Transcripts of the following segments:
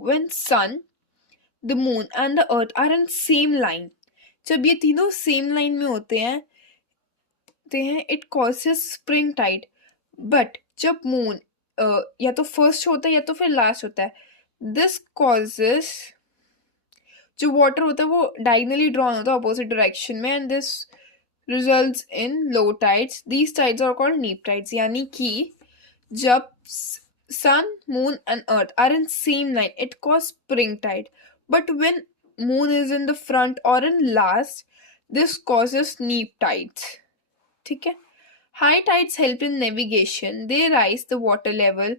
When sun, the moon and the earth are in same line, जब ये तीनों same line में होते हैं it causes spring tide. But जब मून या तो फर्स्ट होता है या तो फिर लास्ट होता है, दिस कॉजेस, जो वाटर होता है वो डायगनली ड्रॉन होता है अपोजिट डायरेक्शन में, and this results in low tides. These tides are called neap tides. यानी कि जब sun, moon and earth are in same line, it causes spring tide. But when moon is in the front or in last, this causes neap tides. ठीक है? High tides help in navigation. They rise the water level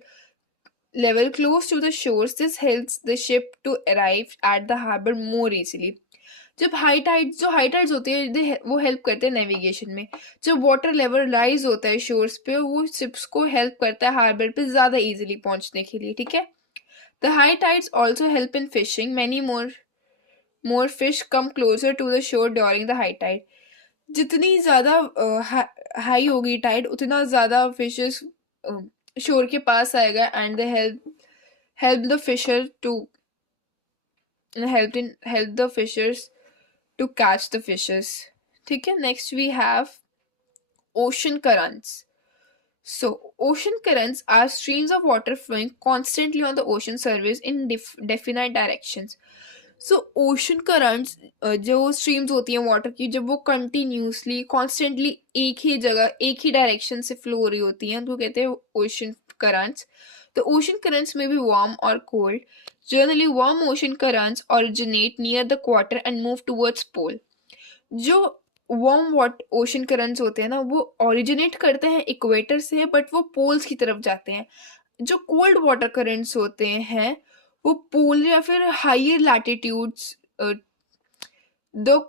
close to the shores. This helps the ship to arrive at the harbor more easily. जब high tides होती है वो help करते हैं navigation में। जब वाटर लेवल राइज होता है शोर्स पे, वो शिप्स को हेल्प करता है हार्बर पे ज़्यादा इजीली पहुंचने के लिए। ठीक है? The high tides also help in fishing. Many more fish come closer to the shore during the high tide. जितनी ज़्यादा हाई होगी टाइड, उतना ज़्यादा फिशेस शोर के पास आएगा, and they help the fisher to help the fishers to catch the fishes. ठीक है? Next we have ocean currents. So ocean currents are streams of water flowing constantly on the ocean surface in definite directions. So ocean currents जो streams होती हैं water की, जब वो continuously constantly एक ही जगह एक ही direction से flow हो रही होती हैं, तो कहते हैं ocean currents. The ocean currents may be warm or cold. Generally, warm ocean currents originate near the equator and move towards pole. जो वार्म वाट ओशन करंट्स होते हैं ना, वो ओरिजिनेट करते हैं इक्वेटर से, बट वो पोल्स की तरफ जाते हैं। जो कोल्ड वाटर करंट्स होते हैं वो पोल या फिर higher latitudes, the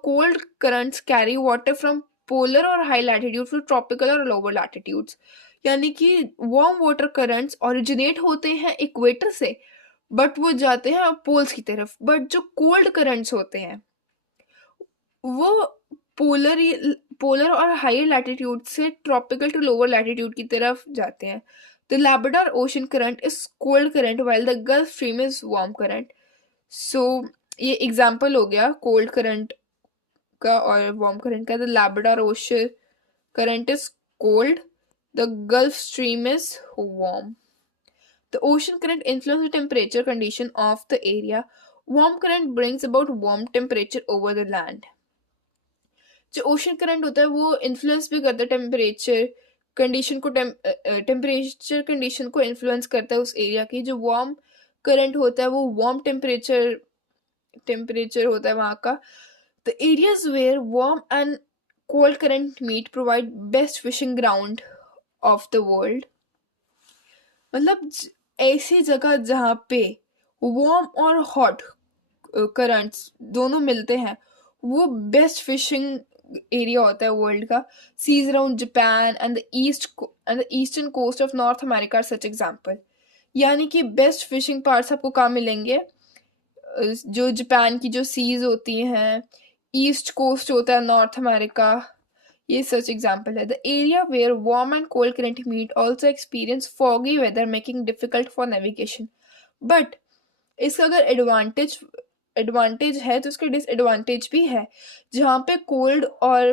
cold currents carry water from polar और हाई लैटिट्यूड टू ट्रॉपिकल और लोअर लैटिट्यूड्स। यानी कि वार्म वाटर करंट्स ओरिजिनेट होते हैं इक्वेटर से, बट वो जाते हैं पोल्स की तरफ। बट जो कोल्ड करंट्स होते हैं वो पोलर पोलर और हायर लैटिट्यूड से ट्रॉपिकल टू लोअर लैटिट्यूड की तरफ जाते हैं। The Labrador ocean current is cold current while the Gulf Stream is warm current. So ये एग्जांपल हो गया कोल्ड करंट का और वार्म करंट का। The Labrador ocean current is cold, the Gulf Stream is warm. The ocean current influences the temperature condition of the area. Warm current brings about warm temperature over the land. जो ocean current होता है वो influence भी करता है temperature condition को, temperature condition को influence करता है उस एरिया की। जो वार्म करंट होता है वो वार्म टेम्परेचर होता है वहाँ का। The areas where warm and cold current meet provide best fishing ground of the world. मतलब ऐसी जगह जहाँ पे वार्म और हॉट करंट्स दोनों मिलते हैं, वो बेस्ट फिशिंग एरिया होता है वर्ल्ड का। Seas around Japan and the eastern coast of North America are such example. यानी कि बेस्ट फिशिंग पार्ट्स आपको कहाँ मिलेंगे? जो जापान की जो सीज होती हैं, ईस्ट कोस्ट होता है नॉर्थ अमेरिका, ये सच एग्जाम्पल है। The area where warm and cold current meet also experience foggy weather making difficult for navigation. But इसका अगर एडवांटेज है तो इसका डिसएडवांटेज भी है। जहाँ पे कोल्ड और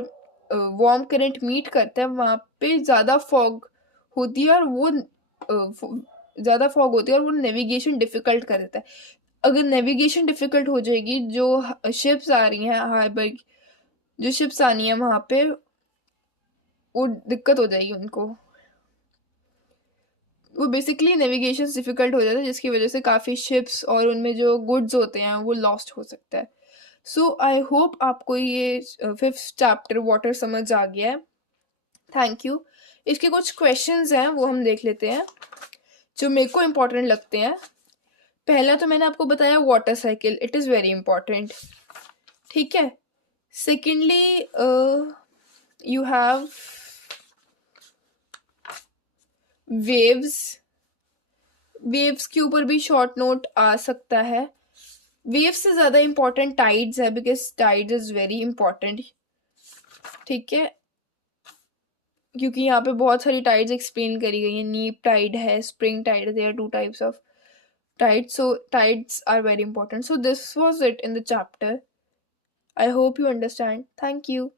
वार्म करंट मीट करता है वहाँ पे ज़्यादा फॉग होती है, और वो ज़्यादा फॉग होती है और वो नेविगेशन डिफ़िकल्ट कर देता है। अगर नेविगेशन डिफ़िकल्ट हो जाएगी, जो शिप्स आ रही हैं हार्बर, जो शिप्स आनी है वहाँ पे, वो दिक्कत हो जाएगी उनको। वो बेसिकली नेविगेशन डिफ़िकल्ट हो जाता है, जिसकी वजह से काफ़ी शिप्स और उनमें जो गुड्स होते हैं वो लॉस्ट हो सकता है। सो आई होप आपको ये 5th चैप्टर वाटर समझ आ गया है। Thank you. इसके कुछ क्वेश्चंस हैं वो हम देख लेते हैं जो मेरे को इम्पोर्टेंट लगते हैं। पहला तो मैंने आपको बताया water cycle, it is very important. ठीक है? सेकेंडली यू हैव वेव्स के ऊपर भी शॉर्ट नोट आ सकता है। वेव्स से ज़्यादा इंपॉर्टेंट टाइड्स है, because tide is very important. ठीक है? क्योंकि यहाँ पे बहुत सारी टाइड्स एक्सप्लेन करी गई हैं। नीप टाइड है, स्प्रिंग टाइड है, there are 2 types of right? So tides are very important. So this was it in the chapter. I hope you understand. Thank you.